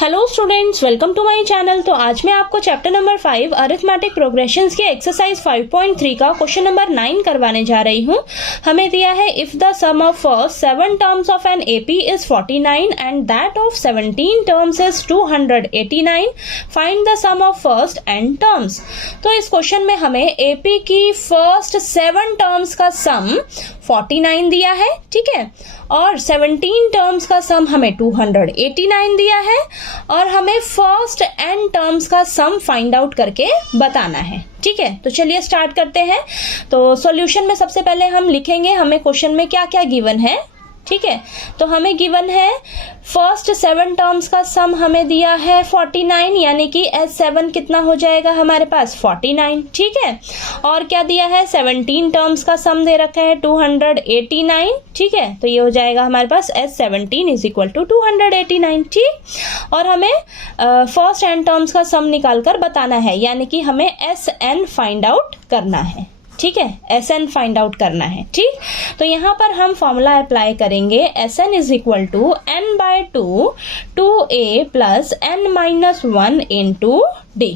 Hello students, welcome to my channel. तो आज मैं आपको चैप्टर नंबर 5 अरिथमेटिक प्रोग्रेशंस के एक्सरसाइज 5.3 का क्वेश्चन नंबर 9 करवाने जा रही हूँ। हमें दिया है if the sum of first 7 terms of an AP is 49 and that of 17 terms is 289, find the sum of first n terms. तो इस क्वेश्चन में हमें एपी की फर्स्ट 7 टर्म्स का सम 49 दिया है, ठीक है, और 17 टर्म्स का सम हमें 289 दिया है और हमें फर्स्ट n टर्म्स का सम फाइंड आउट करके बताना है, ठीक है। तो चलिए स्टार्ट करते हैं। तो सॉल्यूशन में सबसे पहले हम लिखेंगे हमें क्वेश्चन में क्या क्या गिवन है, ठीक है। तो हमें गिवन है फर्स्ट 7 टर्म्स का सम हमें दिया है 49, यानी कि S7 कितना हो जाएगा हमारे पास 49, ठीक है। और क्या दिया है 17 टर्म्स का सम दे रखा है 289, ठीक है। तो ये हो जाएगा हमारे पास S17 इज इक्वल टू 289, ठीक। और हमें फर्स्ट n टर्म्स का सम निकाल कर बताना है, यानी कि हमें Sn फाइंड आउट करना है, ठीक है। Sn फाइंड आउट करना है, ठीक। तो यहाँ पर हम फॉर्मूला अप्लाई करेंगे Sn is equal to n by 2a plus n minus 1 into d,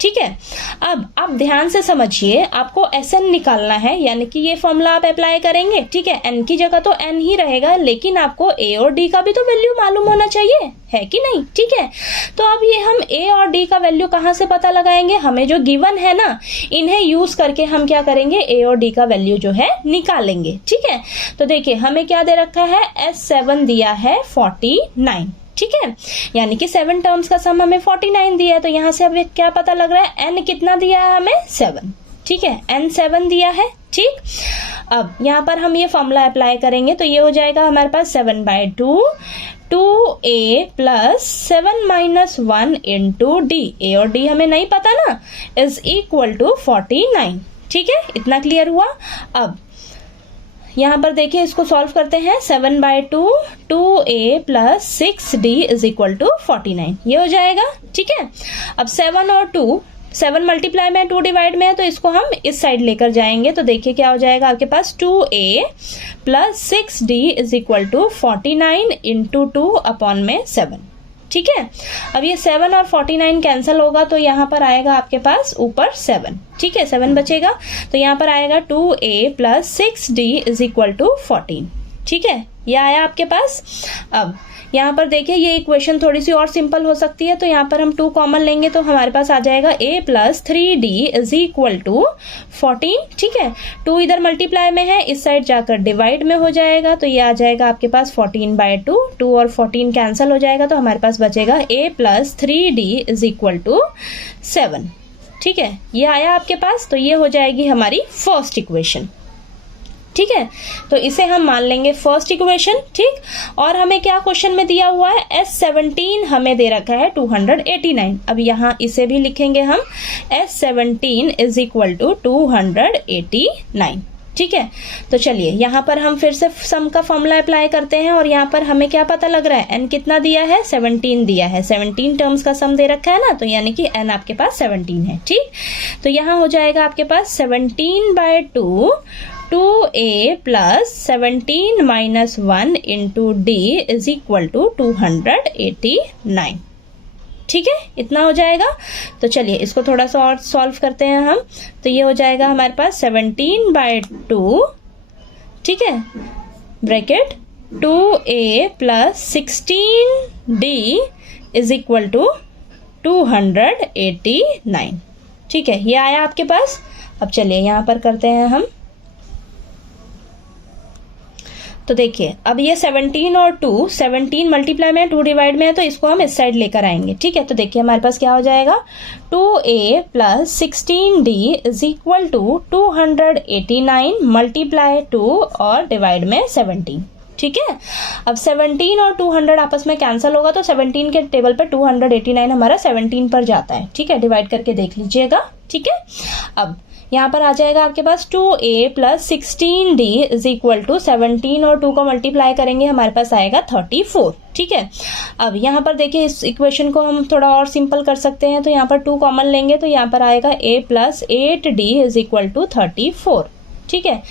ठीक है। अब आप ध्यान से समझिए, आपको Sn निकालना है, यानी कि ये फॉर्मूला आप अप्लाई करेंगे, ठीक है। n की जगह तो n ही रहेगा, लेकिन आपको a और d का भी तो वैल्यू मालूम होना चाहिए, है कि नहीं, ठीक है। तो अब ये हम a और d का वैल्यू कहाँ से पता लगाएंगे, हमें जो गिवन है ना, इन्हें यूज करके हम क्या करेंगे, a और d का वैल्यू जो है निकालेंगे, ठीक है। तो देखिए हमें क्या दे रखा है, S7 दिया है 49, ठीक है, यानी कि 7 टर्म्स का सम हमें 49 दिया है। तो यहाँ से अब क्या पता लग रहा है, n कितना दिया है हमें 7, ठीक है, n 7 दिया है, ठीक। अब यहाँ पर हम ये फॉर्मूला अप्लाई करेंगे, तो ये हो जाएगा हमारे पास 7 by 2a plus 7 minus 1 into d, a और d हमें नहीं पता ना, इज इक्वल टू 49, ठीक है। इतना क्लियर हुआ। अब यहाँ पर देखिए इसको सॉल्व करते हैं, 7 by 2a plus 6d is equal to 49, ये हो जाएगा, ठीक है। अब 7 और 7 मल्टीप्लाई में 2 डिवाइड में है, तो इसको हम इस साइड लेकर जाएंगे। तो देखिए क्या हो जाएगा आपके पास, 2a plus 6d is equal to 49 into 2 upon में 7, ठीक है। अब ये 7 और 49 कैंसिल होगा, तो यहाँ पर आएगा आपके पास ऊपर 7, ठीक है, 7 बचेगा। तो यहाँ पर आएगा 2a plus 6d is equal to 14, ठीक है, ये आया आपके पास। अब यहाँ पर देखिए ये इक्वेशन थोड़ी सी और सिंपल हो सकती है, तो यहाँ पर हम 2 कॉमन लेंगे, तो हमारे पास आ जाएगा a plus 3d is equal to 14, ठीक है। 2 इधर मल्टीप्लाई में है, इस साइड जाकर डिवाइड में हो जाएगा, तो ये आ जाएगा आपके पास 14 बाय 2 और 14 कैंसिल हो जाएगा, तो हमारे पास बचेगा a plus 3d is equal to 7, ठीक है, ये आया आपके पास। तो ये हो जाएगी हमारी फर्स्ट इक्वेशन, ठीक है। तो इसे हम मान लेंगे फर्स्ट इक्वेशन, ठीक। और हमें क्या क्वेश्चन में दिया हुआ है, S17 हमें दे रखा है 289। अब यहाँ इसे भी लिखेंगे हम, S17 इज इक्वल टू 289, ठीक है। तो चलिए यहाँ पर हम फिर से सम का फॉर्मूला अप्लाई करते हैं, और यहाँ पर हमें क्या पता लग रहा है, n कितना दिया है 17 दिया है, 17 टर्म्स का सम दे रखा है ना, तो यानी कि n आपके पास 17 है, ठीक। तो यहाँ हो जाएगा आपके पास 17 by 2a plus 17 minus 1 into d is equal to 289, ठीक है, इतना हो जाएगा। तो चलिए इसको थोड़ा सा और सॉल्व करते हैं हम। तो ये हो जाएगा हमारे पास 17 बाय 2, ठीक है, bracket 2a plus 16d is equal to 289, ठीक है, ये आया आपके पास। अब चलिए यहाँ पर करते हैं हम। तो देखिए अब ये 17 और 17 मल्टीप्लाई में 2 डिवाइड में है, तो इसको हम इस साइड लेकर आएंगे, ठीक है। तो देखिए हमारे पास क्या हो जाएगा, 2a plus 16d is equal to 289 multiply 2 और डिवाइड में 17, ठीक है। अब 17 और 200 आपस में कैंसिल होगा, तो 17 के टेबल पे 289 हमारा 17 पर जाता है, ठीक है, डिवाइड करके देख लीजिएगा, ठीक है। अब यहाँ पर आ जाएगा आपके पास 2a plus 16d is equal to 17 और 2 को मल्टीप्लाई करेंगे, हमारे पास आएगा 34, ठीक है। अब यहाँ पर देखिए इस इक्वेशन को हम थोड़ा और सिंपल कर सकते हैं, तो यहाँ पर 2 कॉमन लेंगे, तो यहाँ पर आएगा a plus 8d is equal to 34, ठीक है।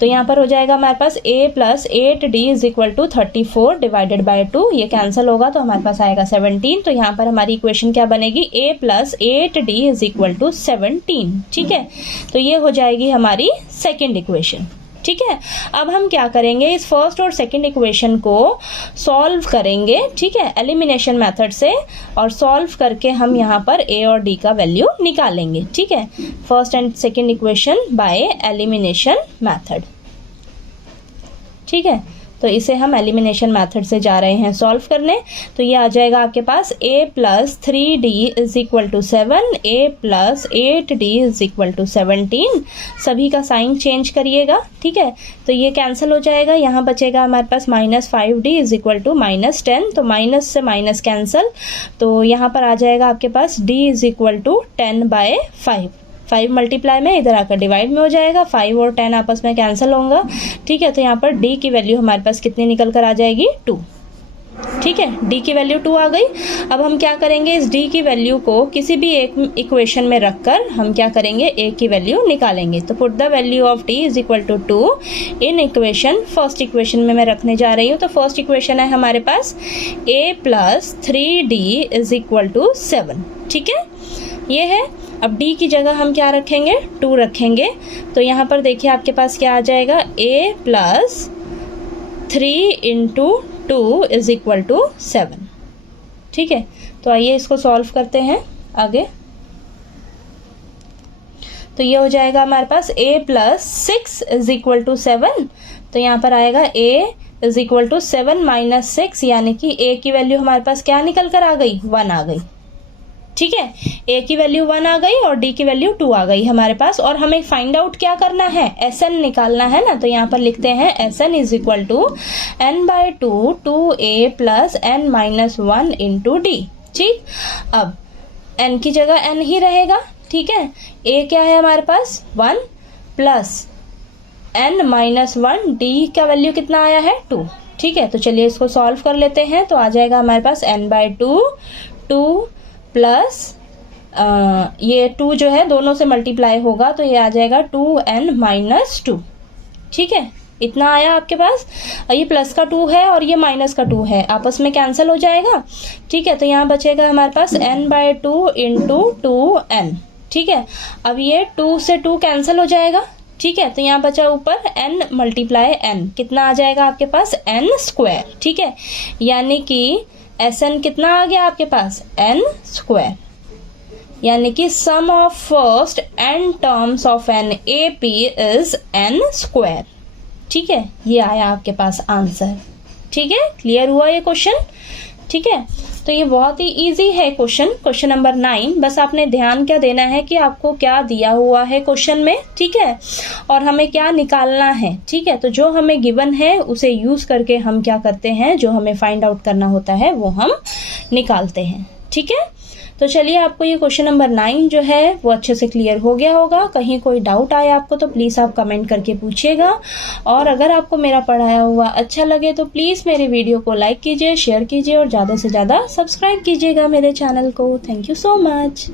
तो यहाँ पर हो जाएगा हमारे पास a plus 8d is equal to 34 divided by 2, ये कैंसिल होगा तो हमारे पास आएगा 17। तो यहाँ पर हमारी इक्वेशन क्या बनेगी, a plus 8d is equal to 17, ठीक है। तो ये हो जाएगी हमारी सेकेंड इक्वेशन, ठीक है। अब हम क्या करेंगे, इस फर्स्ट और सेकंड इक्वेशन को सॉल्व करेंगे, ठीक है, एलिमिनेशन मेथड से, और सॉल्व करके हम यहाँ पर a और d का वैल्यू निकालेंगे, ठीक है। First and second equation by elimination method, ठीक है। तो इसे हम एलिमिनेशन मेथड से जा रहे हैं सॉल्व करने। तो ये आ जाएगा आपके पास a plus 3d is equal to 7, a plus 8d is equal to 17। सभी का साइन चेंज करिएगा, ठीक है। तो ये कैंसिल हो जाएगा, यहाँ बचेगा हमारे पास minus 5d is equal to minus 10। तो माइनस से माइनस कैंसिल, तो यहाँ पर आ जाएगा आपके पास d is equal to 10/5। 5 multiply में इधर आकर डिवाइड में हो जाएगा, 5 और 10 आपस में कैंसिल होगा, ठीक है। तो यहाँ पर d की वैल्यू हमारे पास कितनी निकल कर आ जाएगी, 2, ठीक है। d की वैल्यू 2 आ गई। अब हम क्या करेंगे, इस d की वैल्यू को किसी भी एक इक्वेशन में रखकर हम क्या करेंगे, a की वैल्यू निकालेंगे। तो put the value of d is equal to 2 in equation, first equation में मैं रखने जा रही हूँ। तो फर्स्ट इक्वेशन है हमारे पास a plus 3d is equal to 7, ठीक है, ये है। अब d की जगह हम क्या रखेंगे, 2 रखेंगे। तो यहाँ पर देखिए आपके पास क्या आ जाएगा, a plus 3 into 2 is equal to 7, ठीक है। तो आइए इसको सॉल्व करते हैं आगे। तो ये हो जाएगा हमारे पास a plus 6 is equal to 7। तो यहाँ पर आएगा a is equal to 7 minus 6, यानी कि a की वैल्यू हमारे पास क्या निकल कर आ गई, 1 आ गई, ठीक है। a की वैल्यू 1 आ गई और d की वैल्यू 2 आ गई हमारे पास। और हमें फाइंड आउट क्या करना है, sn निकालना है ना। तो यहाँ पर लिखते हैं sn is equal to n/2 2a plus n minus 1 into d, ठीक। अब n की जगह n ही रहेगा, ठीक है। a क्या है हमारे पास, 1 प्लस n माइनस 1, d का वैल्यू कितना आया है, 2, ठीक है। तो चलिए इसको सॉल्व कर लेते हैं। तो आ जाएगा हमारे पास n/2 2 प्लस ये 2 जो है दोनों से मल्टीप्लाई होगा, तो ये आ जाएगा 2n माइनस 2, ठीक है। इतना आया आपके पास। ये प्लस का 2 है और ये माइनस का 2 है, आपस में कैंसिल हो जाएगा, ठीक है। तो यहाँ बचेगा हमारे पास n/2 इंटू 2n, ठीक है। अब ये 2 से 2 कैंसिल हो जाएगा, ठीक है। तो यहाँ बचा ऊपर n मल्टीप्लाई n, कितना आ जाएगा आपके पास, n स्क्वायर, ठीक है। यानी कि Sn कितना आ गया आपके पास, n स्क्वायर, यानी कि sum of first n terms of an AP is n square, ठीक है। ये आया आपके पास आंसर, ठीक है। क्लियर हुआ ये क्वेश्चन, ठीक है। तो ये बहुत ही इजी है क्वेश्चन नंबर 9। बस आपने ध्यान क्या देना है कि आपको क्या दिया हुआ है क्वेश्चन में, ठीक है, और हमें क्या निकालना है, ठीक है। तो जो हमें गिवन है उसे यूज करके हम क्या करते हैं, जो हमें फाइंड आउट करना होता है वो हम निकालते हैं, ठीक है। तो चलिए आपको ये क्वेश्चन नंबर 9 जो है वो अच्छे से क्लियर हो गया होगा। कहीं कोई डाउट आए आपको तो प्लीज़ आप कमेंट करके पूछिएगा। और अगर आपको मेरा पढ़ाया हुआ अच्छा लगे तो प्लीज़ मेरे वीडियो को लाइक कीजिए, शेयर कीजिए और ज़्यादा से ज़्यादा सब्सक्राइब कीजिएगा मेरे चैनल को। Thank you so much.